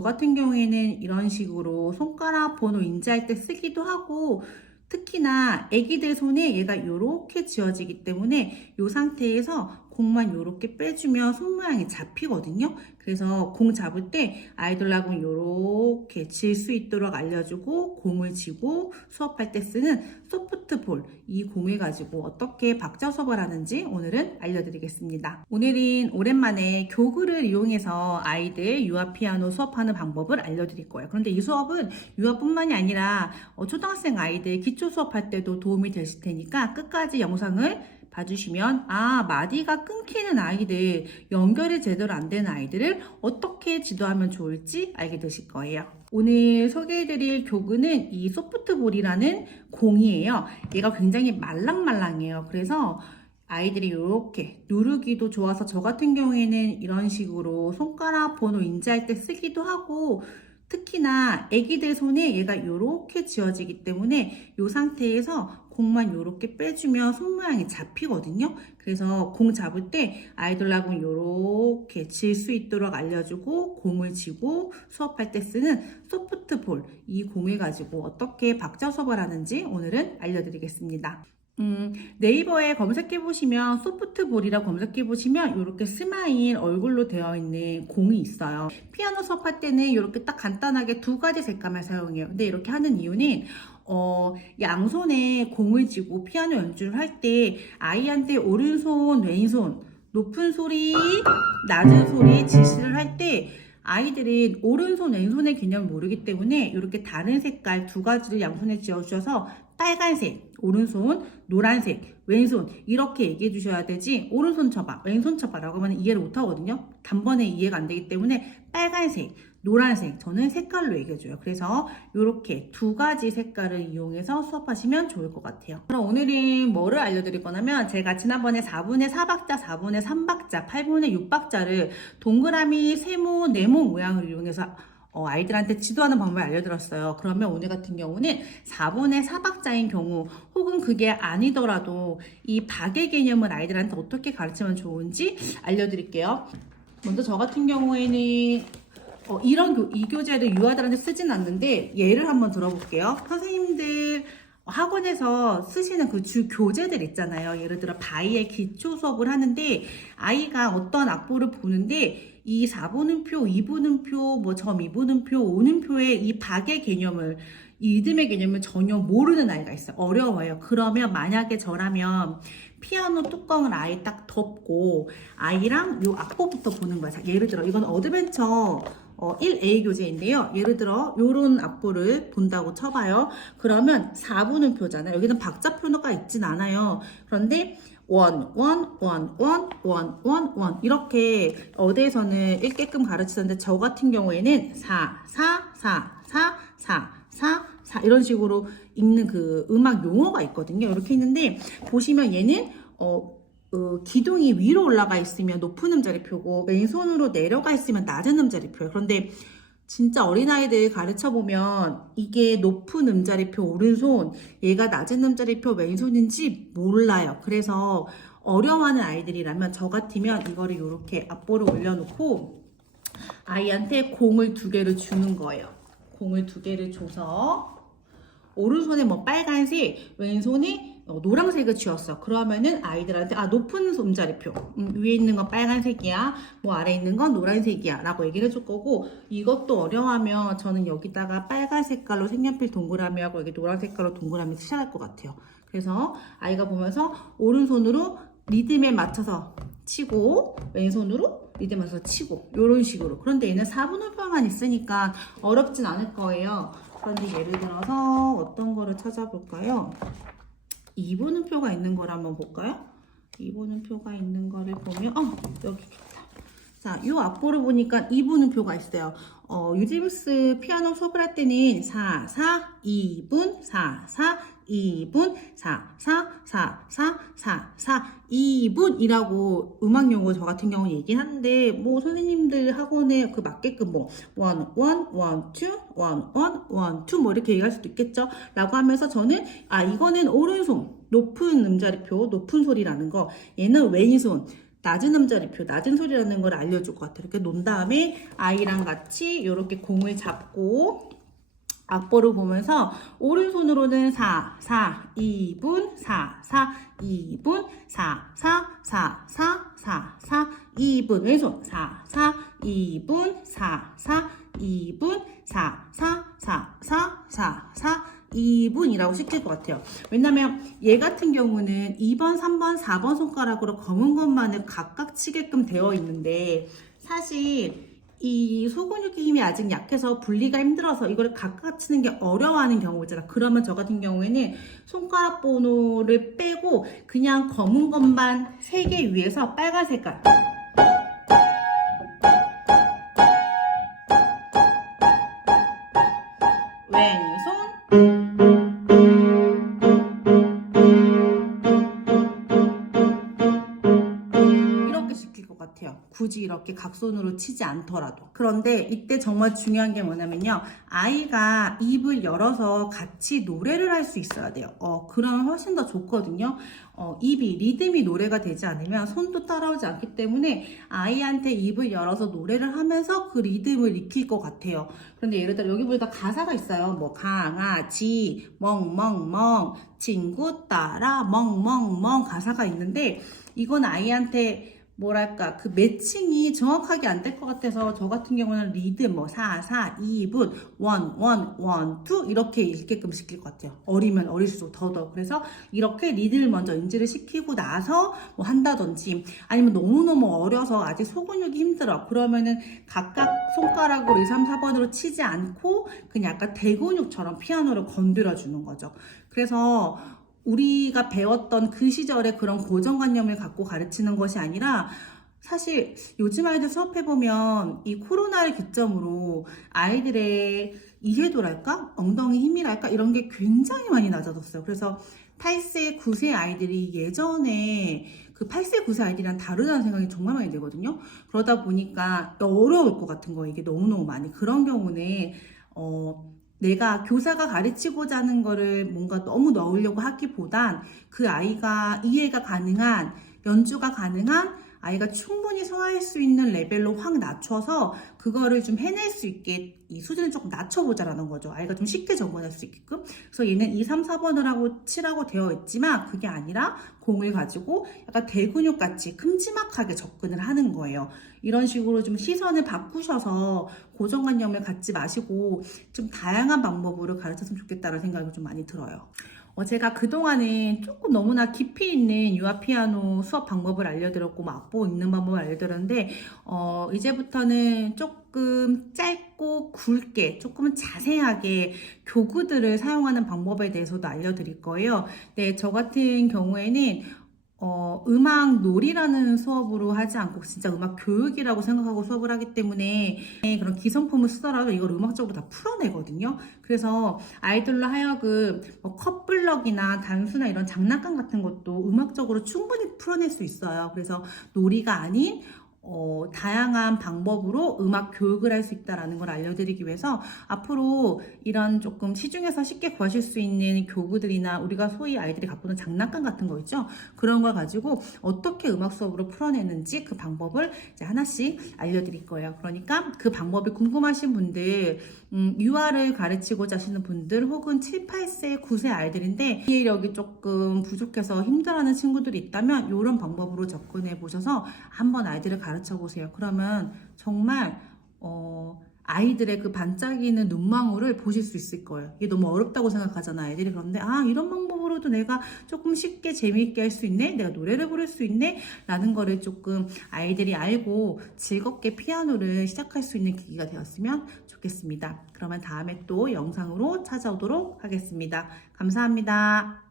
저 같은 경우에는 이런 식으로 손가락 번호 인지할 때 쓰기도 하고, 특히나 아기들 손에 얘가 이렇게 쥐어지기 때문에 이 상태에서 공만 이렇게 빼주면 손 모양이 잡히거든요. 그래서 공 잡을 때 아이들하고는 이렇게 질 수 있도록 알려주고, 공을 쥐고 수업할 때 쓰는 소프트볼, 이 공을 가지고 어떻게 박자 수업을 하는지 오늘은 알려드리겠습니다. 오늘은 오랜만에 교구를 이용해서 아이들 유아 피아노 수업하는 방법을 알려드릴 거예요. 그런데 이 수업은 유아뿐만이 아니라 초등학생 아이들 기초 수업할 때도 도움이 되실 테니까 끝까지 영상을 봐주시면 마디가 끊기는 아이들, 연결이 제대로 안 되는 아이들을 어떻게 지도하면 좋을지 알게 되실 거예요. 오늘 소개해드릴 교구는 이 소프트볼이라는 공이에요. 얘가 굉장히 말랑말랑해요. 그래서 아이들이 이렇게 누르기도 좋아서 저 같은 경우에는 이런 식으로 손가락 번호 인지할 때 쓰기도 하고, 특히나 아기들 손에 얘가 이렇게 쥐어지기 때문에 이 상태에서 공만 이렇게 빼주면 손 모양이 잡히거든요. 그래서 공 잡을 때 아이들하고는 이렇게 질 수 있도록 알려주고, 공을 쥐고 수업할 때 쓰는 소프트볼, 이 공을 가지고 어떻게 박자 수업을 하는지 오늘은 알려드리겠습니다. 네이버에 검색해보시면 소프트볼이라고 검색해보시면 이렇게 스마일 얼굴로 되어 있는 공이 있어요. 피아노 수업할 때는 이렇게 딱 간단하게 두 가지 색감을 사용해요. 근데 이렇게 하는 이유는 양손에 공을 쥐고 피아노 연주를 할 때 아이한테 오른손, 왼손, 높은 소리, 낮은 소리 지시를 할 때 아이들은 오른손, 왼손의 개념을 모르기 때문에 이렇게 다른 색깔 두 가지를 양손에 쥐어주셔서 빨간색, 오른손, 노란색, 왼손 이렇게 얘기해 주셔야 되지, 오른손 쳐봐, 왼손 쳐봐 라고 하면 이해를 못 하거든요. 단번에 이해가 안 되기 때문에 빨간색, 노란색 저는 색깔로 얘기해줘요. 그래서 이렇게 두 가지 색깔을 이용해서 수업하시면 좋을 것 같아요. 그럼 오늘은 뭐를 알려드릴 거냐면, 제가 지난번에 4분의 4박자, 4분의 3박자, 8분의 6박자를 동그라미, 세모, 네모 모양을 이용해서 아이들한테 지도하는 방법을 알려드렸어요. 그러면 오늘 같은 경우는 4분의 4박자인 경우, 혹은 그게 아니더라도 이 박의 개념을 아이들한테 어떻게 가르치면 좋은지 알려드릴게요. 먼저 저 같은 경우에는 이 교재를 유아들한테 쓰진 않는데 예를 한번 들어볼게요. 선생님들 학원에서 쓰시는 그 주 교재들 있잖아요. 예를 들어 바이엘 기초 수업을 하는데 아이가 어떤 악보를 보는데 이 4분음표, 2분음표, 뭐 점 2분음표, 5분음표의 이 박의 개념을, 이 리듬의 개념을 전혀 모르는 아이가 있어요. 어려워요. 그러면 만약에 저라면 피아노 뚜껑을 아예 딱 덮고 아이랑 요 악보부터 보는 거야. 자, 예를 들어 이건 어드벤처 1A 교재인데요. 예를 들어 요런 악보를 본다고 쳐봐요. 그러면 4분음표잖아요. 여기는 박자표가 있진 않아요. 그런데 1, 1, 1, 이렇게 어디에서는 읽게끔 가르치는데 저 같은 경우에는 4, 4, 4, 4, 4, 4, 4 이런 식으로 읽는 그 음악 용어가 있거든요. 이렇게 있는데 보시면 얘는 기둥이 위로 올라가 있으면 높은 음자리표고 왼손으로 내려가 있으면 낮은 음자리표예요. 그런데 진짜 어린아이들 가르쳐보면 이게 높은 음자리표 오른손, 얘가 낮은 음자리표 왼손인지 몰라요. 그래서 어려워하는 아이들이라면 저 같으면 이거를 이렇게 앞보를 올려놓고 아이한테 공을 두 개를 주는 거예요. 공을 두 개를 줘서 오른손에 뭐 빨간색, 왼손에 노란색을 쥐었어. 그러면은 아이들한테 높은 음자리표, 위에 있는 건 빨간색이야, 뭐 아래 있는 건 노란색이야 라고 얘기를 해줄 거고, 이것도 어려워하면 저는 여기다가 빨간 색깔로 색연필 동그라미하고 여기 노란 색깔로 동그라미 칠할 것 같아요. 그래서 아이가 보면서 오른손으로 리듬에 맞춰서 치고 왼손으로 리듬에 맞춰서 치고 이런 식으로. 그런데 얘는 4분음표만 있으니까 어렵진 않을 거예요. 그런데 예를 들어서 어떤 거를 찾아볼까요? 2분음표가 있는 걸 한번 볼까요? 2분음표가 있는 거를 보면 여기 있다. 자, 이 악보를 보니까 2분음표가 있어요. 유지부스 피아노 수업을 할 때는 4, 4, 2분, 4, 4, 2분, 4, 4, 4, 4, 4, 4, 2분이라고 음악 용어 저 같은 경우는 얘기하는데, 뭐 선생님들 학원에 그 맞게끔 뭐 1, 1, 1, 2, 1, 1, 1, 2 뭐 이렇게 얘기할 수도 있겠죠. 라고 하면서 저는 이거는 오른손 높은 음자리표, 높은 소리라는 거, 얘는 왼손 낮은 음자리표, 낮은 소리라는 걸 알려줄 것 같아요. 이렇게 논 다음에 아이랑 같이 이렇게 공을 잡고 악보를 보면서 오른손으로는 4, 4, 2분, 4, 4, 2분, 4, 4, 4, 4, 4, 4, 2분. 왼손 4, 4, 2분, 4, 4, 2분, 4, 4, 4, 4, 4, 4, 2분이라고 시킬 것 같아요. 왜냐면 얘 같은 경우는 2번, 3번, 4번 손가락으로 검은 것만을 각각 치게끔 되어 있는데 사실 이 소근육의 힘이 아직 약해서 분리가 힘들어서 이걸 각각 치는 게 어려워하는 경우 있잖아. 그러면 저 같은 경우에는 손가락 번호를 빼고 그냥 검은 것만 3개 위에서 빨간 색깔 왼손 이렇게 시킬 것 같아요. 굳이 이렇게 각손으로 치지 않더라도. 그런데 이때 정말 중요한 게 뭐냐면요. 아이가 입을 열어서 같이 노래를 할 수 있어야 돼요. 그러면 훨씬 더 좋거든요. 입이 리듬이 노래가 되지 않으면 손도 따라오지 않기 때문에 아이한테 입을 열어서 노래를 하면서 그 리듬을 익힐 것 같아요. 그런데 예를 들어 여기 보니까 가사가 있어요. 뭐 강아지 멍멍멍 친구 따라 멍멍멍 가사가 있는데 이건 아이한테 뭐랄까 그 매칭이 정확하게 안 될 것 같아서 저 같은 경우는 리듬 뭐 4, 4, 2분 1, 1, 1, 2 이렇게 읽게끔 시킬 것 같아요. 어리면 어릴수록 더더. 그래서 이렇게 리듬을 먼저 인지를 시키고 나서 뭐 한다든지 아니면 너무너무 어려서 아직 소근육이 힘들어. 그러면은 각각 손가락으로 2, 3, 4번으로 치지 않고 그냥 약간 대근육처럼 피아노를 건드려 주는 거죠. 그래서 우리가 배웠던 그 시절의 그런 고정관념을 갖고 가르치는 것이 아니라 사실 요즘 아이들 수업해보면 이 코로나를 기점으로 아이들의 이해도랄까? 엉덩이 힘이랄까? 이런 게 굉장히 많이 낮아졌어요. 그래서 8세, 9세 아이들이 예전에 그 8세, 9세 아이들이랑 다르다는 생각이 정말 많이 들거든요. 그러다 보니까 어려울 것 같은 거예요. 이게 너무너무 많이. 그런 경우는 내가 교사가 가르치고자 하는 거를 뭔가 너무 넣으려고 하기보단 그 아이가 이해가 가능한, 연주가 가능한 아이가 충분히 소화할 수 있는 레벨로 확 낮춰서 그거를 좀 해낼 수 있게 이 수준을 조금 낮춰보자라는 거죠. 아이가 좀 쉽게 접근할 수 있게끔. 그래서 얘는 2, 3, 4번을 하고 치라고 되어 있지만 그게 아니라 공을 가지고 약간 대근육 같이 큼지막하게 접근을 하는 거예요. 이런 식으로 좀 시선을 바꾸셔서 고정관념을 갖지 마시고 좀 다양한 방법으로 가르쳤으면 좋겠다는 생각이 좀 많이 들어요. 제가 그동안은 조금 너무나 깊이 있는 유아 피아노 수업 방법을 알려드렸고 악보 읽는 방법을 알려드렸는데 이제부터는 조금 짧고 굵게 조금 자세하게 교구들을 사용하는 방법에 대해서도 알려드릴 거예요. 네, 저 같은 경우에는 음악 놀이라는 수업으로 하지 않고 진짜 음악 교육이라고 생각하고 수업을 하기 때문에 그런 기성품을 쓰더라도 이걸 음악적으로 다 풀어내거든요. 그래서 아이들로 하여금 뭐 컵블럭이나 단수나 이런 장난감 같은 것도 음악적으로 충분히 풀어낼 수 있어요. 그래서 놀이가 아닌 다양한 방법으로 음악 교육을 할 수 있다는 걸 알려드리기 위해서 앞으로 이런 조금 시중에서 쉽게 구하실 수 있는 교구들이나 우리가 소위 아이들이 갖고 있는 장난감 같은 거 있죠? 그런 걸 가지고 어떻게 음악 수업으로 풀어내는지 그 방법을 이제 하나씩 알려드릴 거예요. 그러니까 그 방법이 궁금하신 분들, 유아를 가르치고자 하시는 분들 혹은 7, 8세, 9세 아이들인데 이해력이 조금 부족해서 힘들어하는 친구들이 있다면 이런 방법으로 접근해 보셔서 한번 아이들을 가르쳐 보세요. 그러면 정말 아이들의 그 반짝이는 눈망울을 보실 수 있을 거예요. 이게 너무 어렵다고 생각하잖아 아이들이. 그런데 이런 방법으로도 내가 조금 쉽게 재미있게 할 수 있네, 내가 노래를 부를 수 있네 라는 거를 조금 아이들이 알고 즐겁게 피아노를 시작할 수 있는 계기가 되었으면 좋겠습니다. 그러면 다음에 또 영상으로 찾아오도록 하겠습니다. 감사합니다.